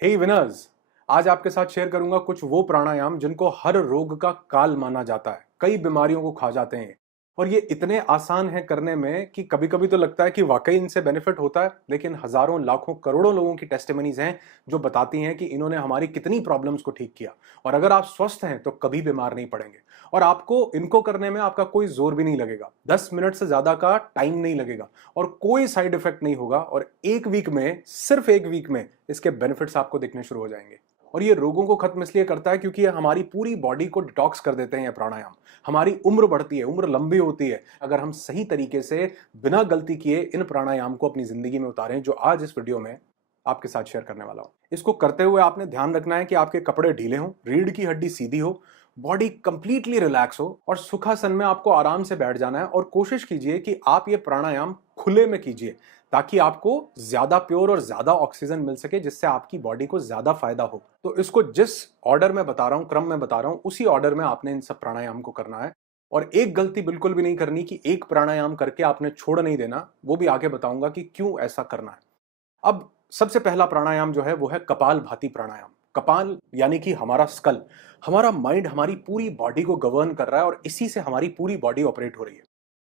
हे winners, आज आपके साथ शेयर करूंगा कुछ वो प्राणायाम जिनको हर रोग का काल माना जाता है, कई बीमारियों को खा जाते हैं और ये इतने आसान हैं करने में कि कभी कभी तो लगता है कि वाकई इनसे बेनिफिट होता है। लेकिन हजारों लाखों करोड़ों लोगों की टेस्टिमनीज हैं जो बताती हैं कि इन्होंने हमारी कितनी प्रॉब्लम्स को ठीक किया और अगर आप स्वस्थ हैं तो कभी बीमार नहीं पड़ेंगे और आपको इनको करने में आपका कोई जोर भी नहीं लगेगा, 10 मिनट से ज्यादा का टाइम नहीं लगेगा और कोई साइड इफेक्ट नहीं होगा और एक वीक में, सिर्फ एक वीक में इसके बेनिफिट्स आपको दिखने शुरू हो जाएंगे। और ये रोगों को खत्म इसलिए करता है क्योंकि ये हमारी पूरी बॉडी को डिटॉक्स कर देते हैं। ये प्राणायाम हमारी उम्र बढ़ती है, उम्र लंबी होती है अगर हम सही तरीके से बिना गलती किए इन प्राणायाम को अपनी जिंदगी में उतारें, जो आज इस वीडियो में आपके साथ शेयर करने वाला हूं। इसको करते हुए आपने ध्यान रखना है कि आपके कपड़े ढीले हों, रीढ़ की हड्डी सीधी हो, बॉडी कंप्लीटली रिलैक्स हो और सुखासन में आपको आराम से बैठ जाना है और कोशिश कीजिए कि आप ये प्राणायाम खुले में कीजिए ताकि आपको ज्यादा प्योर और ज्यादा ऑक्सीजन मिल सके, जिससे आपकी बॉडी को ज्यादा फायदा हो। तो इसको जिस ऑर्डर में बता रहा हूं, क्रम में बता रहा हूं, उसी ऑर्डर में आपने इन सब प्राणायाम को करना है और एक गलती बिल्कुल भी नहीं करनी कि एक प्राणायाम करके आपने छोड़ नहीं देना। वो भी आगे बताऊंगा कि क्यों ऐसा करना है। अब सबसे पहला प्राणायाम जो है वो है कपाल भाती प्राणायाम। कपाल यानी कि हमारा स्कल, हमारा माइंड हमारी पूरी बॉडी को गवर्न कर रहा है और इसी से हमारी पूरी बॉडी ऑपरेट हो रही है।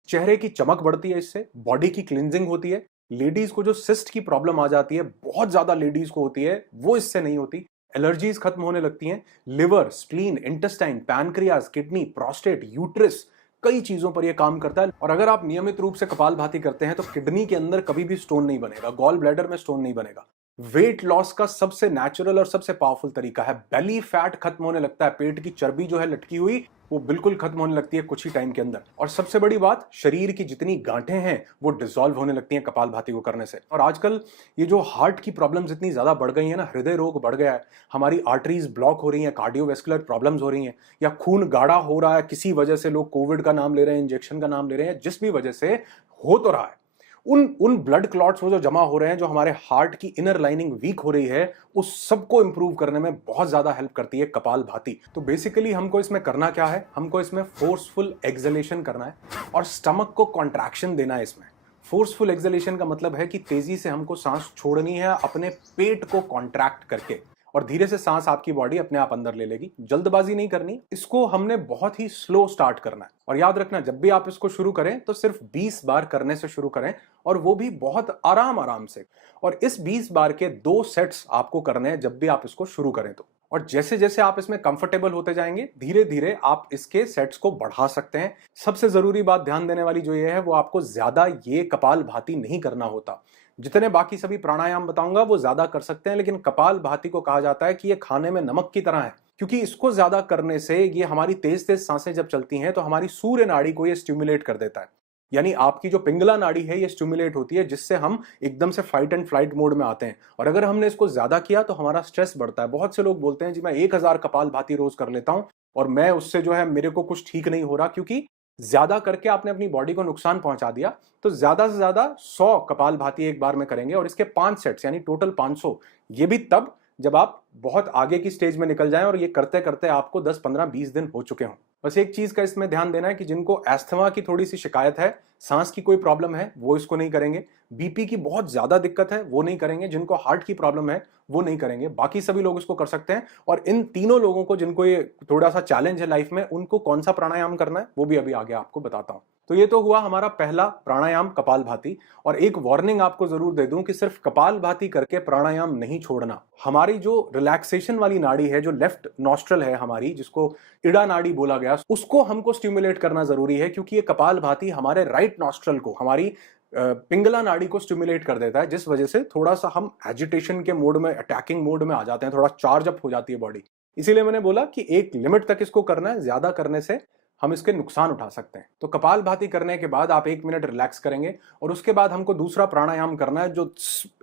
चेहरे की चमक बढ़ती है इससे, बॉडी की क्लींजिंग होती है। लेडीज को जो सिस्ट की प्रॉब्लम आ जाती है, बहुत ज्यादा लेडीज को होती है, वो इससे नहीं होती। एलर्जीज खत्म होने लगती हैं। Liver, spleen, intestine, pancreas, kidney, prostate, uterus, कई चीजों पर यह काम करता है। और अगर आप नियमित रूप से कपालभाति करते हैं तो किडनी के अंदर कभी भी स्टोन नहीं बनेगा, गॉल ब्लैडर में स्टोन नहीं बनेगा। वेट लॉस का सबसे नेचुरल और सबसे पावरफुल तरीका है। बेली फैट खत्म होने लगता है, पेट की चर्बी जो है लटकी हुई वो बिल्कुल खत्म होने लगती है कुछ ही टाइम के अंदर। और सबसे बड़ी बात, शरीर की जितनी गांठें हैं वो डिसॉल्व होने लगती हैं कपालभाति को करने से। और आजकल ये जो हार्ट की प्रॉब्लम्स इतनी ज्यादा बढ़ गई है ना, हृदय रोग बढ़ गया है, हमारी आर्टरीज ब्लॉक हो रही हैं, कार्डियोवैस्कुलर प्रॉब्लम्स हो रही हैं, या खून गाढ़ा हो रहा है किसी वजह से, लोग कोविड का नाम ले रहे हैं, इंजेक्शन का नाम ले रहे हैं, जिस भी वजह से हो तो रहा है, उन उन ब्लड क्लॉट्स वो जो जमा हो रहे हैं, जो हमारे हार्ट की इनर लाइनिंग वीक हो रही है, उस सबको इंप्रूव करने में बहुत ज्यादा हेल्प करती है कपालभाति। तो बेसिकली हमको इसमें करना क्या है, हमको इसमें फोर्सफुल एक्सहेलेशन करना है और स्टमक को कॉन्ट्रैक्शन देना है। इसमें फोर्सफुल एक्सहेलेशन का मतलब है कि तेजी से हमको सांस छोड़नी है, अपने पेट को कॉन्ट्रैक्ट करके, और धीरे से सांस आपकी बॉडी अपने आप अंदर ले लेगी। जल्दबाजी नहीं करनी, इसको हमने बहुत ही स्लो स्टार्ट करना है। और याद रखना, जब भी आप इसको शुरू करें तो सिर्फ 20 बार करने से शुरू करें और वो भी बहुत आराम आराम से। और इस 20 बार के 2 सेट्स आपको करने हैं जब भी आप इसको शुरू करें तो। और जैसे जैसे आप इसमें कंफर्टेबल होते जाएंगे, धीरे धीरे आप इसके सेट्स को बढ़ा सकते हैं। सबसे जरूरी बात ध्यान देने वाली जो ये है, वो आपको ज्यादा ये कपालभाति नहीं करना होता। जितने बाकी सभी प्राणायाम बताऊंगा वो ज्यादा कर सकते हैं, लेकिन कपालभाति को कहा जाता है कि ये खाने में नमक की तरह है, क्योंकि इसको ज्यादा करने से ये हमारी तेज तेज सांसें जब चलती हैं तो हमारी सूर्य नाड़ी को ये स्टिमुलेट कर देता है। यानी आपकी जो पिंगला नाड़ी है ये स्टिमुलेट होती है, जिससे हम एकदम से फाइट एंड फ्लाइट मोड में आते हैं। और अगर हमने इसको ज्यादा किया तो हमारा स्ट्रेस बढ़ता है। बहुत से लोग बोलते हैं जी मैं 1000 कपालभाति रोज कर लेता हूं और मैं उससे जो है मेरे को कुछ ठीक नहीं हो रहा, क्योंकि ज्यादा करके आपने अपनी बॉडी को नुकसान पहुंचा दिया। तो ज्यादा से ज्यादा 100 कपालभाति एक बार में करेंगे और इसके 5 सेट्स यानी टोटल 500। ये भी तब जब आप बहुत आगे की स्टेज में निकल जाएं और ये करते करते आपको 10, 15, 20 दिन हो चुके हों। बस एक चीज का इसमें ध्यान देना है कि जिनको एस्थमा की थोड़ी सी शिकायत है, सांस की कोई प्रॉब्लम है, वो इसको नहीं करेंगे। बीपी की बहुत ज्यादा दिक्कत है, वो नहीं करेंगे। जिनको हार्ट की प्रॉब्लम है वो नहीं करेंगे। बाकी सभी लोग इसको कर सकते हैं। और इन तीनों लोगों को जिनको ये थोड़ा सा चैलेंज है लाइफ में, उनको कौन सा प्राणायाम करना है वो भी अभी आगे आपको बताता हूं। तो ये तो हुआ हमारा पहला प्राणायाम कपालभाति। और एक वार्निंग आपको जरूर दे दूं कि सिर्फ कपालभाति करके प्राणायाम नहीं छोड़ना। हमारी जो रिलैक्सेशन वाली नाड़ी है, जो लेफ्ट नॉस्ट्रल है हमारी, जिसको इड़ा नाड़ी बोला गया, उसको हमको स्टिमुलेट करना जरूरी है, क्योंकि ये कपालभाति हमारे राइट नॉस्ट्रल को, हमारी पिंगला नाड़ी को स्टिमुलेट कर देता है, जिस वजह से थोड़ा सा हम एजिटेशन के मोड में, अटैकिंग मोड में आ जाते हैं, थोड़ा चार्ज अप हो जाती है बॉडी। इसीलिए मैंने बोला कि एक लिमिट तक इसको करना है, ज्यादा करने से हम इसके नुकसान उठा सकते हैं। तो कपालभाति करने के बाद आप 1 मिनट रिलैक्स करेंगे और उसके बाद हमको दूसरा प्राणायाम करना है, जो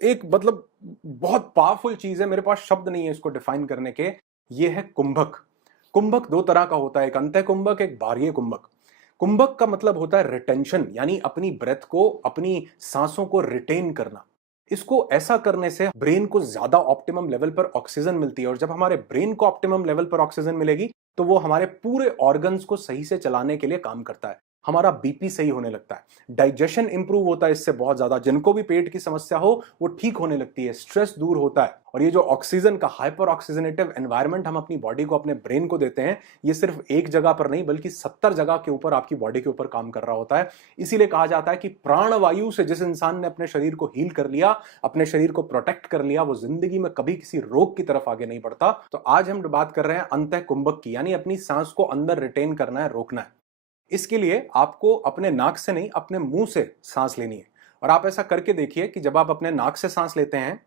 एक मतलब बहुत पावरफुल चीज है। मेरे पास शब्द नहीं है इसको डिफाइन करने के। ये है कुंभक। कुंभक 2 तरह का होता है, एक अंतः कुंभक, एक बाह्य कुंभक। कुंभक का मतलब होता है रिटेंशन, यानी अपनी ब्रेथ को, अपनी सांसों को रिटेन करना। इसको ऐसा करने से ब्रेन को ज्यादा ऑप्टिमम लेवल पर ऑक्सीजन मिलती है, और जब हमारे ब्रेन को ऑप्टिमम लेवल पर ऑक्सीजन मिलेगी तो वो हमारे पूरे ऑर्गन्स को सही से चलाने के लिए काम करता है। हमारा बीपी सही होने लगता है, डाइजेशन इंप्रूव होता है इससे बहुत ज्यादा, जिनको भी पेट की समस्या हो वो ठीक होने लगती है, स्ट्रेस दूर होता है। और ये जो ऑक्सीजन का हाइपर ऑक्सीजनेटिव एनवायरनमेंट हम अपनी बॉडी को, अपने ब्रेन को देते हैं, ये सिर्फ एक जगह पर नहीं बल्कि 70 जगह के ऊपर आपकी बॉडी के ऊपर काम कर रहा होता है। इसीलिए कहा जाता है कि प्राणवायु से जिस इंसान ने अपने शरीर को हील कर लिया, अपने शरीर को प्रोटेक्ट कर लिया, वो जिंदगी में कभी किसी रोग की तरफ आगे नहीं बढ़ता। तो आज हम बात कर रहे हैं अंतः कुंभक की, यानी अपनी सांस को अंदर रिटेन करना है, रोकना है। इसके लिए आपको अपने नाक से नहीं, अपने मुंह से सांस लेनी है। और आप ऐसा करके देखिए कि जब आप अपने नाक से सांस लेते हैं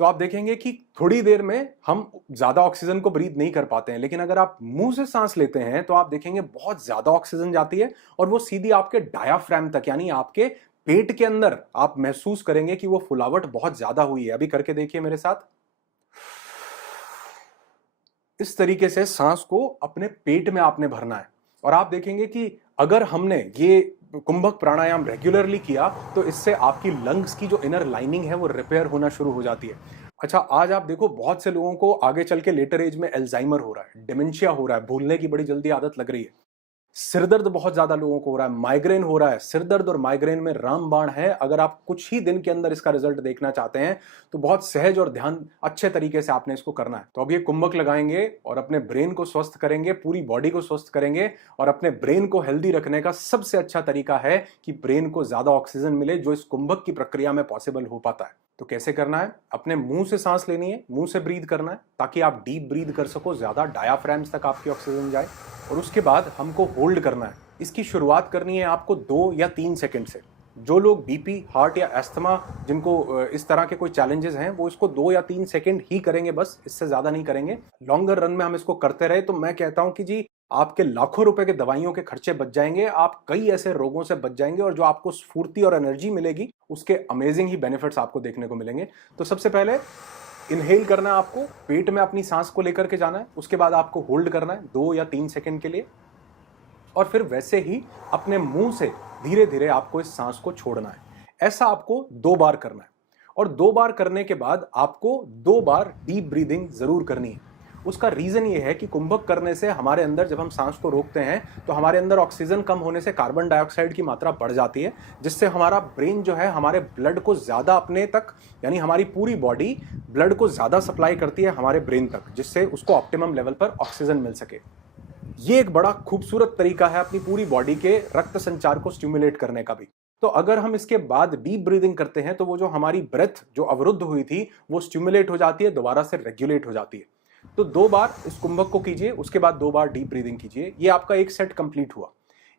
तो आप देखेंगे कि थोड़ी देर में हम ज्यादा ऑक्सीजन को ब्रीथ नहीं कर पाते हैं, लेकिन अगर आप मुंह से सांस लेते हैं तो आप देखेंगे बहुत ज्यादा ऑक्सीजन जाती है और वो सीधी आपके डायाफ्राम तक, यानी आपके पेट के अंदर आप महसूस करेंगे कि वो फुलावट बहुत ज्यादा हुई है। अभी करके देखिए मेरे साथ। इस तरीके से सांस को अपने पेट में आपने भरना है और आप देखेंगे कि अगर हमने ये कुंभक प्राणायाम रेगुलरली किया तो इससे आपकी लंग्स की जो इनर लाइनिंग है वो रिपेयर होना शुरू हो जाती है। अच्छा, आज आप देखो बहुत से लोगों को आगे चल के लेटर एज में एल्जाइमर हो रहा है, डिमेंशिया हो रहा है, भूलने की बड़ी जल्दी आदत लग रही है, सिरदर्द बहुत ज्यादा लोगों को हो रहा है, माइग्रेन हो रहा है। सिरदर्द और माइग्रेन में रामबाण है। अगर आप कुछ ही दिन के अंदर इसका रिजल्ट देखना चाहते हैं तो बहुत सहज और ध्यान अच्छे तरीके से आपने इसको करना है। तो अब ये कुंभक लगाएंगे और अपने ब्रेन को स्वस्थ करेंगे, पूरी बॉडी को स्वस्थ करेंगे। और अपने ब्रेन को हेल्दी रखने का सबसे अच्छा तरीका है कि ब्रेन को ज्यादा ऑक्सीजन मिले, जो इस कुंभक की प्रक्रिया में पॉसिबल हो पाता है। तो कैसे करना है? अपने मुंह से सांस लेनी है, मुंह से ब्रीथ करना है ताकि आप डीप ब्रीथ कर सको, ज्यादा डायाफ्राम्स तक आपकी ऑक्सीजन जाए। और उसके बाद हमको होल्ड करना है। इसकी शुरुआत करनी है आपको 2 या 3 सेकंड से। जो लोग बीपी, हार्ट या अस्थमा, जिनको इस तरह के कोई चैलेंजेस हैं, वो इसको 2 या 3 सेकंड ही करेंगे, बस इससे ज्यादा नहीं करेंगे। लॉन्गर रन में हम इसको करते रहे तो मैं कहता हूं कि जी आपके लाखों रुपए के दवाइयों के खर्चे बच जाएंगे, आप कई ऐसे रोगों से बच जाएंगे और जो आपको स्फूर्ति और एनर्जी मिलेगी उसके अमेजिंग ही बेनिफिट्स आपको देखने को मिलेंगे। तो सबसे पहले इनहेल करना है, आपको पेट में अपनी सांस को लेकर के जाना है। उसके बाद आपको होल्ड करना है 2 या 3 सेकंड के लिए और फिर वैसे ही अपने मुंह से धीरे धीरे आपको इस सांस को छोड़ना है। ऐसा आपको 2 बार करना है और 2 बार करने के बाद आपको 2 बार डीप ब्रीदिंग जरूर करनी है। उसका रीजन ये है कि कुंभक करने से हमारे अंदर, जब हम सांस को रोकते हैं तो हमारे अंदर ऑक्सीजन कम होने से कार्बन डाइऑक्साइड की मात्रा बढ़ जाती है, जिससे हमारा ब्रेन जो है हमारे ब्लड को ज्यादा अपने तक, यानी हमारी पूरी बॉडी ब्लड को ज्यादा सप्लाई करती है हमारे ब्रेन तक, जिससे उसको ऑप्टिमम लेवल पर ऑक्सीजन मिल सके। ये एक बड़ा खूबसूरत तरीका है अपनी पूरी बॉडी के रक्त संचार को स्टिमुलेट करने का भी। तो अगर हम इसके बाद डीप ब्रीदिंग करते हैं तो वो जो हमारी ब्रेथ जो अवरुद्ध हुई थी वो स्टिमुलेट हो जाती है, दोबारा से रेगुलेट हो जाती है। तो 2 बार इस कुंभक को कीजिए, उसके बाद 2 बार डीप ब्रीदिंग कीजिए। ये आपका एक सेट कंप्लीट हुआ।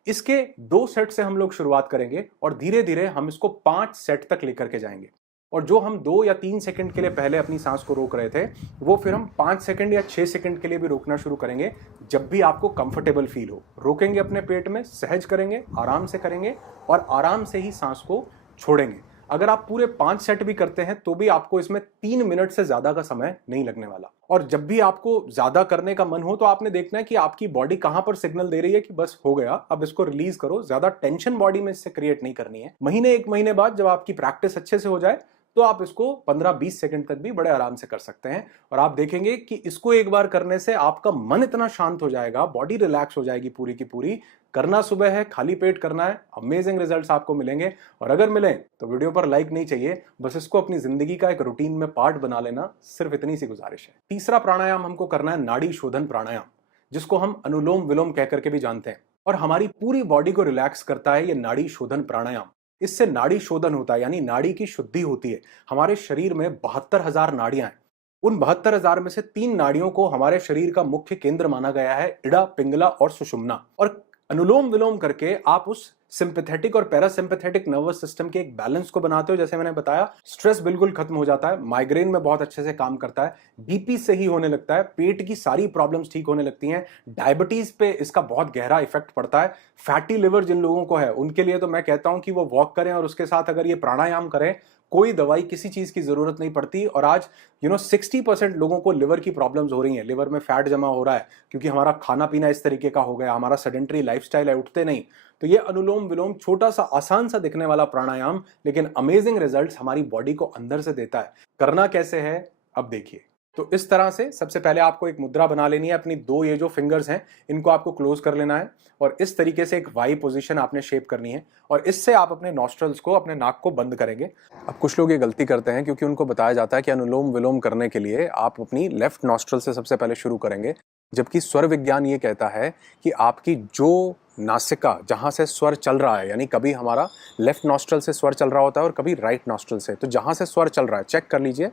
इसके 2 सेट से हम लोग शुरुआत करेंगे और धीरे धीरे हम इसको 5 सेट तक लेकर के जाएंगे। और जो हम 2 या 3 सेकंड के लिए पहले अपनी सांस को रोक रहे थे वो फिर हम 5 सेकंड या 6 सेकंड के लिए भी रोकना शुरू करेंगे, जब भी आपको कंफर्टेबल फील हो। रोकेंगे अपने पेट में, सहज करेंगे, आराम से करेंगे और आराम से ही सांस को छोड़ेंगे। अगर आप पूरे 5 सेट भी करते हैं तो भी आपको इसमें 3 मिनट से ज्यादा का समय नहीं लगने वाला। और जब भी आपको ज्यादा करने का मन हो तो आपने देखना है कि आपकी बॉडी कहां पर सिग्नल दे रही है कि बस हो गया, अब इसको रिलीज करो। ज्यादा टेंशन बॉडी में इससे क्रिएट नहीं करनी है। महीने 1 महीने बाद जब आपकी प्रैक्टिस अच्छे से हो जाए तो आप इसको 15-20 सेकंड तक भी बड़े आराम से कर सकते हैं। और आप देखेंगे कि इसको एक बार करने से आपका मन इतना शांत हो जाएगा, बॉडी रिलैक्स हो जाएगी पूरी की पूरी। करना सुबह है, खाली पेट करना है, अमेजिंग रिजल्ट्स आपको मिलेंगे। और अगर मिले तो वीडियो पर लाइक नहीं चाहिए, बस इसको अपनी जिंदगी का एक रूटीन में पार्ट बना लेना, सिर्फ इतनी सी गुजारिश है। तीसरा प्राणायाम हमको करना है नाड़ी शोधन प्राणायाम, जिसको हम अनुलोम विलोम कहकर के भी जानते हैं। और हमारी पूरी बॉडी को रिलैक्स करता है ये नाड़ी शोधन प्राणायाम। इससे नाड़ी शोधन होता है, यानी नाड़ी की शुद्धि होती है। हमारे शरीर में 72,000 नाड़ियां हैं। उन 72,000 में से 3 नाड़ियों को हमारे शरीर का मुख्य केंद्र माना गया है, इड़ा, पिंगला और सुषुम्ना। और अनुलोम विलोम करके आप उस सिंपैथेटिक और पैरासिम्पैथेटिक नर्वस सिस्टम के एक बैलेंस को बनाते हो। जैसे मैंने बताया, स्ट्रेस बिल्कुल खत्म हो जाता है, माइग्रेन में बहुत अच्छे से काम करता है, बीपी सही होने लगता है, पेट की सारी प्रॉब्लम्स ठीक होने लगती हैं, डायबिटीज पे इसका बहुत गहरा इफेक्ट पड़ता है। फैटी लिवर जिन लोगों को है उनके लिए तो मैं कहता हूं कि वो वॉक करें और उसके साथ अगर ये प्राणायाम करें, कोई दवाई किसी चीज की जरूरत नहीं पड़ती। और आज 60% लोगों को लिवर की प्रॉब्लम्स हो रही हैं, लिवर में फैट जमा हो रहा है क्योंकि हमारा खाना पीना इस तरीके का हो गया, हमारा सेडेंटरी लाइफस्टाइल है, उठते नहीं। तो ये अनुलोम विलोम छोटा सा आसान सा दिखने वाला प्राणायाम लेकिन अमेजिंग रिजल्ट्स हमारी बॉडी को अंदर से देता है। करना कैसे है अब देखिए। तो इस तरह से सबसे पहले आपको एक मुद्रा बना लेनी है। अपनी दो ये जो फिंगर्स हैं इनको आपको क्लोज कर लेना है और इस तरीके से एक वाई पोजीशन आपने शेप करनी है और इससे आप अपने नॉस्ट्रल्स को, अपने नाक को बंद करेंगे। अब कुछ लोग ये गलती करते हैं क्योंकि उनको बताया जाता है कि अनुलोम विलोम करने के लिए आप अपनी लेफ्ट नॉस्ट्रल से सबसे पहले शुरू करेंगे, जबकि स्वर विज्ञान ये कहता है कि आपकी जो नासिका जहाँ से स्वर चल रहा है, यानी कभी हमारा लेफ्ट नॉस्ट्रल से स्वर चल रहा होता है और कभी राइट नॉस्ट्रल से, तो जहाँ से स्वर चल रहा है चेक कर लीजिए।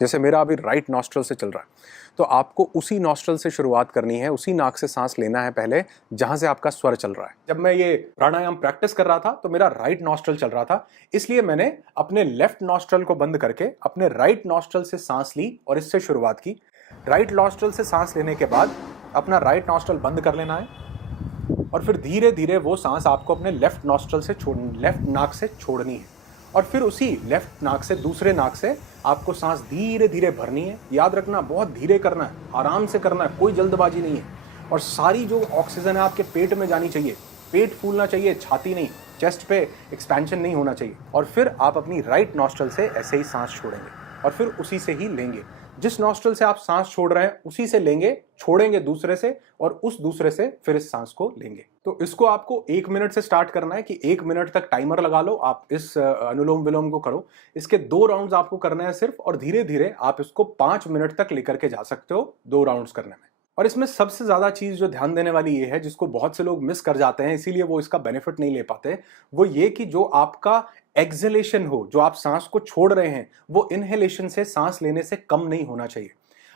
जैसे मेरा अभी राइट नॉस्ट्रल से चल रहा है, तो आपको उसी नॉस्ट्रल से शुरुआत करनी है, उसी नाक से सांस लेना है पहले जहां से आपका स्वर चल रहा है। जब मैं ये प्राणायाम प्रैक्टिस कर रहा था तो मेरा राइट नॉस्ट्रल चल रहा था, इसलिए मैंने अपने लेफ्ट नॉस्ट्रल को बंद करके अपने राइट नॉस्ट्रल से सांस ली और इससे शुरुआत की। राइट नॉस्ट्रल से सांस लेने के बाद अपना राइट नॉस्ट्रल बंद कर लेना है और फिर धीरे धीरे वो सांस आपको अपने लेफ्ट नॉस्ट्रल से लेफ्ट नाक से छोड़नी है और फिर उसी लेफ्ट नाक से दूसरे नाक से आपको सांस धीरे धीरे भरनी है। याद रखना, बहुत धीरे करना है, आराम से करना है, कोई जल्दबाजी नहीं है। और सारी जो ऑक्सीजन है आपके पेट में जानी चाहिए, पेट फूलना चाहिए, छाती नहीं, चेस्ट पे एक्सपेंशन नहीं होना चाहिए। और फिर आप अपनी राइट नॉस्ट्रल से ऐसे ही सांस छोड़ेंगे और फिर उसी से ही लेंगे। जिस नॉस्ट्रल से आप सांस छोड़ रहे हैं उसी से लेंगे, छोड़ेंगे दूसरे से और उस दूसरे से फिर इस सांस को लेंगे। तो इसको आपको 1 मिनट से स्टार्ट करना है कि 1 मिनट तक टाइमर लगा लो, आप इस अनुलोम विलोम को करो। इसके 2 राउंड्स आपको करने हैं सिर्फ, और धीरे धीरे आप इसको 5 मिनट तक लेकर के जा सकते हो 2 राउंड्स करने में। और इसमें सबसे ज्यादा चीज जो ध्यान देने वाली ये है, जिसको बहुत से लोग मिस कर जाते हैं, इसीलिए वो इसका बेनिफिट नहीं ले पाते, वो ये कि जो आपका एक्सहेलेशन हो, जो आप सांस को छोड़ रहे हैं, वो इनहेलेशन से, सांस लेने से कम नहीं होना चाहिए।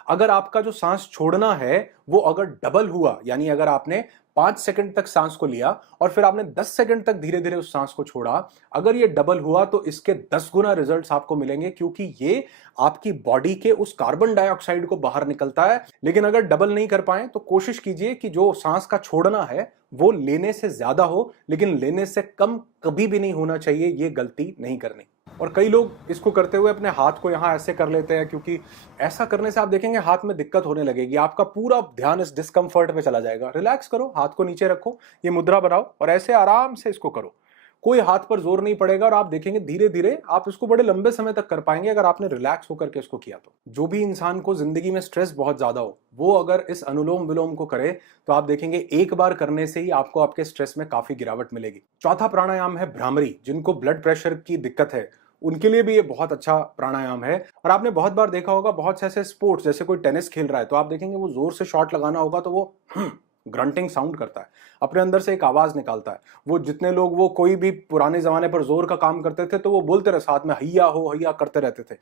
अगर आपका जो सांस छोड़ना है वो अगर डबल हुआ, यानी अगर आपने 5 सेकंड तक सांस को लिया और फिर आपने 10 सेकंड तक धीरे धीरे उस सांस को छोड़ा, अगर ये डबल हुआ तो इसके 10 गुना रिजल्ट्स आपको मिलेंगे, क्योंकि ये आपकी बॉडी के उस कार्बन डाइऑक्साइड को बाहर निकलता है। लेकिन अगर डबल नहीं कर पाए तो कोशिश कीजिए कि जो सांस का छोड़ना है वो लेने से ज्यादा हो, लेकिन लेने से कम कभी भी नहीं होना चाहिए। ये गलती नहीं करनी। और कई लोग इसको करते हुए अपने हाथ को यहाँ ऐसे कर लेते हैं, क्योंकि ऐसा करने से आप देखेंगे हाथ में दिक्कत होने लगेगी, आपका पूरा ध्यान इस डिस्कम्फर्ट पे चला जाएगा। रिलैक्स करो, हाथ को नीचे रखो, ये मुद्रा बनाओ और ऐसे आराम से इसको करो। कोई हाथ पर जोर नहीं पड़ेगा और आप देखेंगे धीरे धीरे आप इसको बड़े लंबे समय तक कर पाएंगे अगर आपने रिलैक्स होकर के इसको किया तो। जो भी इंसान को जिंदगी में स्ट्रेस बहुत ज्यादा हो, वो अगर इस अनुलोम विलोम को करे तो आप देखेंगे एक बार करने से ही आपको आपके स्ट्रेस में काफी गिरावट मिलेगी। चौथा प्राणायाम है भ्रामरी। जिनको ब्लड प्रेशर की दिक्कत है उनके लिए भी ये बहुत अच्छा प्राणायाम है। और आपने बहुत बार देखा होगा, बहुत से ऐसे स्पोर्ट्स, जैसे कोई टेनिस खेल रहा है तो आप देखेंगे वो जोर से शॉट लगाना होगा तो वो ग्रंटिंग साउंड करता है, अपने अंदर से एक आवाज निकालता है। वो जितने लोग वो कोई भी पुराने जमाने पर जोर का काम करते थे तो वो बोलते रहे साथ में हैया हो हैया करते रहते थे।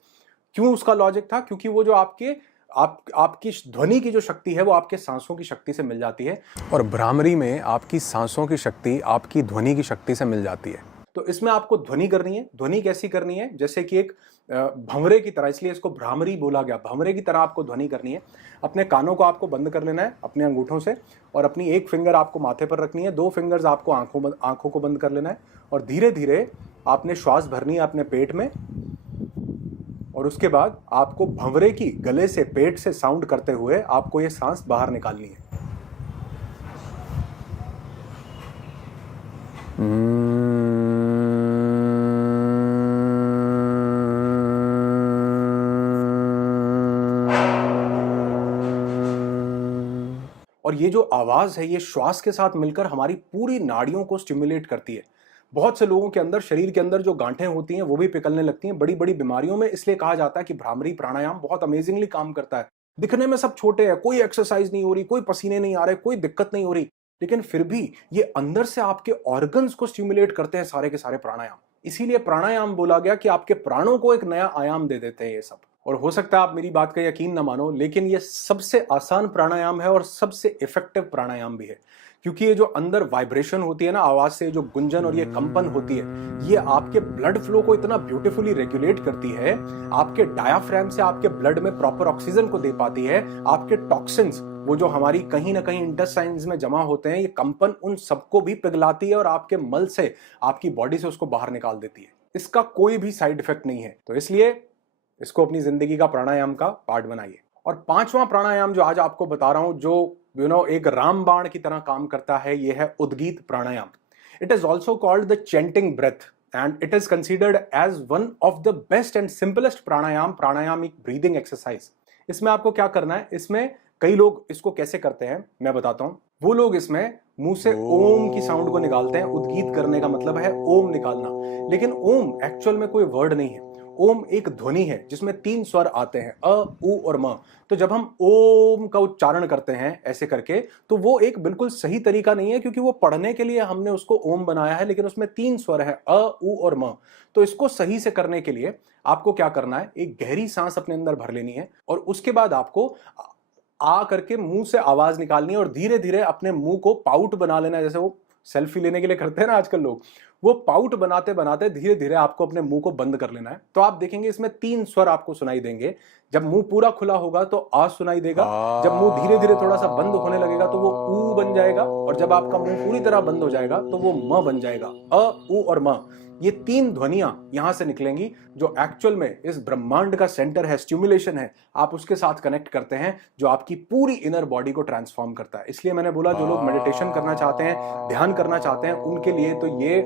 क्यों? उसका लॉजिक था क्योंकि वो जो आपकी ध्वनि की जो शक्ति है वो आपके सांसों की शक्ति से मिल जाती है, और भ्रामरी में आपकी सांसों की शक्ति आपकी ध्वनि की शक्ति से मिल जाती है। तो इसमें आपको ध्वनि करनी है। ध्वनि कैसी करनी है? जैसे कि एक भंवरे की तरह, इसलिए इसको भ्रामरी बोला गया। भंवरे की तरह आपको ध्वनि करनी है। अपने कानों को आपको बंद कर लेना है अपने अंगूठों से, और अपनी एक फिंगर आपको माथे पर रखनी है, 2 फिंगर्स आपको आंखों को बंद कर लेना है, और धीरे धीरे आपने श्वास भरनी है अपने पेट में, और उसके बाद आपको भंवरे की गले से, पेट से साउंड करते हुए आपको ये सांस बाहर निकालनी है। और ये जो आवाज है ये श्वास के साथ मिलकर हमारी पूरी नाड़ियों को स्टिमुलेट करती है। बहुत से लोगों के अंदर, शरीर के अंदर जो गांठें होती हैं वो भी पिघलने लगती हैं बड़ी बड़ी बीमारियों में। इसलिए कहा जाता है कि भ्रामरी प्राणायाम बहुत अमेजिंगली काम करता है। दिखने में सब छोटे हैं, कोई एक्सरसाइज नहीं हो रही, कोई पसीने नहीं आ रहे, कोई दिक्कत नहीं हो रही, लेकिन फिर भी ये अंदर से आपके ऑर्गन्स को स्टिमुलेट करते हैं सारे के सारे प्राणायाम। इसीलिए प्राणायाम बोला गया कि आपके प्राणों को एक नया आयाम दे देते हैं ये सब। और हो सकता है आप मेरी बात का यकीन न मानो, लेकिन ये सबसे आसान प्राणायाम है और सबसे इफेक्टिव प्राणायाम भी है, क्योंकि ये जो अंदर वाइब्रेशन होती है ना, आवाज से जो गुंजन और ये कंपन होती है, ये आपके ब्लड फ्लो को इतना ब्यूटीफुली रेगुलेट करती है, आपके डायाफ्राम से आपके ब्लड में प्रॉपर ऑक्सीजन को दे पाती है। आपके टॉक्सिन्स, वो जो हमारी कहीं ना कहीं इंटेस्टाइन्स में जमा होते हैं, ये कंपन उन सबको भी पिघलाती है और आपके मल से, आपकी बॉडी से उसको बाहर निकाल देती है। इसका कोई भी साइड इफेक्ट नहीं है। तो इसलिए इसको अपनी जिंदगी का प्राणायाम का पार्ट बनाइए। और 5वां प्राणायाम जो आज आपको बता रहा हूं, जो एक रामबाण की तरह काम करता है, यह है Udgeeth pranayama. It is also called the chanting breath. And it is considered as one of the best and simplest pranayama एक ब्रीदिंग एक्सरसाइज। इसमें आपको क्या करना है, इसमें कई लोग इसको कैसे करते हैं मैं बताता हूं। वो लोग इसमें मुंह से ओम की साउंड को निकालते हैं। उद्गीत करने का मतलब है ओम निकालना, लेकिन ओम एक्चुअल में कोई वर्ड नहीं है। ओम एक ध्वनि है जिसमें 3 स्वर आते हैं, अ, उ और म। तो जब हम ओम का उच्चारण करते हैं ऐसे करके, तो वो एक बिल्कुल सही तरीका नहीं है, क्योंकि वो पढ़ने के लिए हमने उसको ओम बनाया है, लेकिन उसमें 3 स्वर है, अ, उ और म। तो इसको सही से करने के लिए आपको क्या करना है, एक गहरी सांस अपने अंदर भर लेनी है और उसके बाद आपको आ करके मुंह से आवाज निकालनी है और धीरे धीरे अपने मुंह को पाउट बना लेना है। जैसे वो सेल्फी लेने के लिए करते हैं ना आजकल लोग, वो पाउट बनाते बनाते धीरे धीरे आपको अपने मुंह को बंद कर लेना है। तो आप देखेंगे इसमें 3 स्वर आपको सुनाई देंगे। जब मुंह पूरा खुला होगा तो आ सुनाई देगा, जब मुंह धीरे धीरे थोड़ा सा बंद होने लगेगा तो वो ऊ बन जाएगा, और जब आपका मुंह पूरी तरह बंद हो जाएगा तो वो म बन जाएगा। अ, उ और म, ये 3 ध्वनियां यहां से निकलेंगी जो एक्चुअल में इस ब्रह्मांड का सेंटर है, स्टिमुलेशन है, आप उसके साथ कनेक्ट करते हैं, जो आपकी पूरी इनर बॉडी को ट्रांसफॉर्म करता है। इसलिए मैंने बोला जो लोग मेडिटेशन करना चाहते हैं, ध्यान करना चाहते हैं, उनके लिए तो ये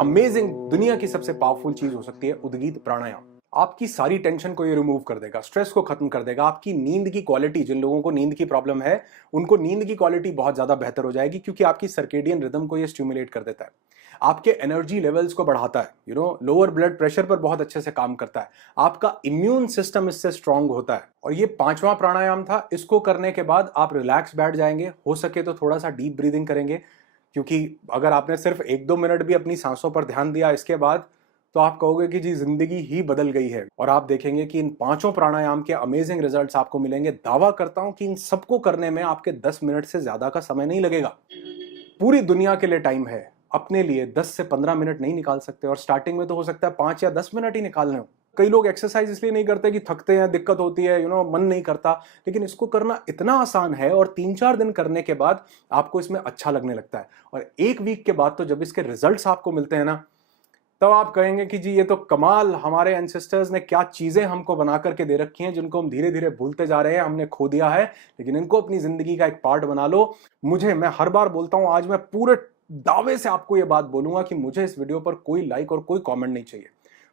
अमेजिंग, दुनिया की सबसे पावरफुल चीज हो सकती है उद्गीत प्राणायाम। आपकी सारी टेंशन को ये रिमूव कर देगा, स्ट्रेस को खत्म कर देगा। आपकी नींद की क्वालिटी, जिन लोगों को नींद की प्रॉब्लम है उनको नींद की क्वालिटी बहुत ज्यादा बेहतर हो जाएगी, क्योंकि आपकी सर्केडियन रिदम को ये स्टिमुलेट कर देता है। आपके एनर्जी लेवल्स को बढ़ाता है, लोअर ब्लड प्रेशर पर बहुत अच्छे से काम करता है। आपका इम्यून सिस्टम इससे स्ट्रांग होता है। और ये 5वां प्राणायाम था। इसको करने के बाद आप रिलैक्स बैठ जाएंगे, हो सके तो थोड़ा सा डीप ब्रीदिंग करेंगे, क्योंकि अगर आपने सिर्फ 1-2 मिनट भी अपनी सांसों पर ध्यान दिया इसके बाद, तो आप कहोगे कि जी जिंदगी ही बदल गई है। और आप देखेंगे कि इन 5 प्राणायाम के अमेजिंग रिजल्ट्स आपको मिलेंगे। दावा करता हूं कि इन सबको करने में आपके 10 मिनट से ज्यादा का समय नहीं लगेगा। पूरी दुनिया के लिए टाइम है, अपने लिए 10 से 15 मिनट नहीं निकाल सकते, और स्टार्टिंग में तो हो सकता है 5 या 10 मिनट ही निकालने हो। कई लोग एक्सरसाइज इसलिए नहीं करते कि थकते हैं, दिक्कत होती है, मन नहीं करता, लेकिन इसको करना इतना आसान है और 3-4 दिन करने के बाद आपको इसमें अच्छा लगने लगता है। और 1 वीक के बाद तो जब इसके रिजल्ट्स आपको मिलते हैं ना, तब आप कहेंगे कि जी ये तो कमाल, हमारे एंसेस्टर्स ने क्या चीजें हमको बना करके दे रखी हैं, जिनको हम धीरे धीरे भूलते जा रहे हैं, हमने खो दिया है, लेकिन इनको अपनी जिंदगी का एक पार्ट बना लो। मैं हर बार बोलता हूं, आज मैं पूरे दावे से आपको ये बात बोलूंगा कि मुझे इस वीडियो पर कोई लाइक और कोई कमेंट नहीं चाहिए।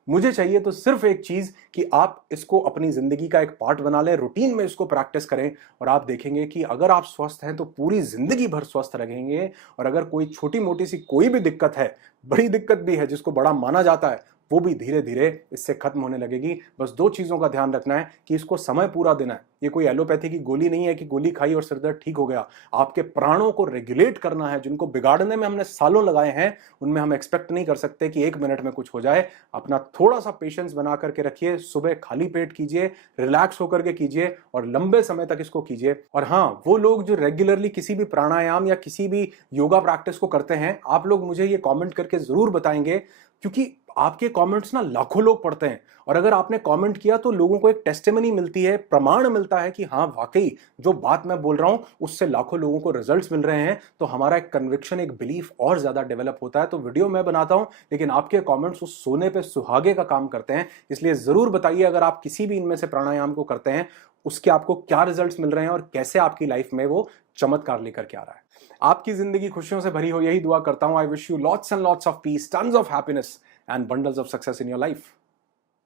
मुझे चाहिए तो सिर्फ एक चीज कि आप इसको अपनी जिंदगी का एक पार्ट बना लें, रूटीन में इसको प्रैक्टिस करें, और आप देखेंगे कि अगर आप स्वस्थ हैं तो पूरी जिंदगी भर स्वस्थ रहेंगे। और अगर कोई छोटी मोटी सी कोई भी दिक्कत है, बड़ी दिक्कत भी है जिसको बड़ा माना जाता है, वो भी धीरे धीरे इससे खत्म होने लगेगी। बस 2 चीजों का ध्यान रखना है कि इसको समय पूरा देना है। ये कोई एलोपैथी की गोली नहीं है कि गोली खाई और सिरदर्द ठीक हो गया। आपके प्राणों को रेगुलेट करना है, जिनको बिगाड़ने में हमने सालों लगाए हैं, उनमें हम एक्सपेक्ट नहीं कर सकते कि 1 मिनट में कुछ हो जाए। अपना थोड़ा सा पेशेंस बना करके रखिए, सुबह खाली पेट कीजिए, रिलैक्स होकर के कीजिए और लंबे समय तक इसको कीजिए। और हाँ, वो लोग जो रेगुलरली किसी भी प्राणायाम या किसी भी योगा प्रैक्टिस को करते हैं, आप लोग मुझे ये कमेंट करके जरूर बताएंगे, क्योंकि आपके कमेंट्स ना लाखों लोग पढ़ते हैं। और अगर आपने कमेंट किया तो लोगों को एक टेस्टिमनी मिलती है, प्रमाण मिलता है कि हाँ वाकई जो बात मैं बोल रहा हूं उससे लाखों लोगों को रिजल्ट्स मिल रहे हैं। तो हमारा एक कन्विक्शन, एक बिलीफ और ज्यादा डेवलप होता है। तो वीडियो मैं बनाता हूं, लेकिन आपके कमेंट्स उस सोने पे सुहागे का काम करते हैं। इसलिए जरूर बताइए, अगर आप किसी भी इनमें से प्राणायाम को करते हैं, उसके आपको क्या रिजल्ट्स मिल रहे हैं और कैसे आपकी लाइफ में वो चमत्कार लेकर के आ रहा है। आपकी जिंदगी खुशियों से भरी हो, यही दुआ करता हूं। I wish you lots and lots of peace, tons of happiness and bundles of success in your life.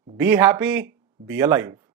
Be happy, be alive.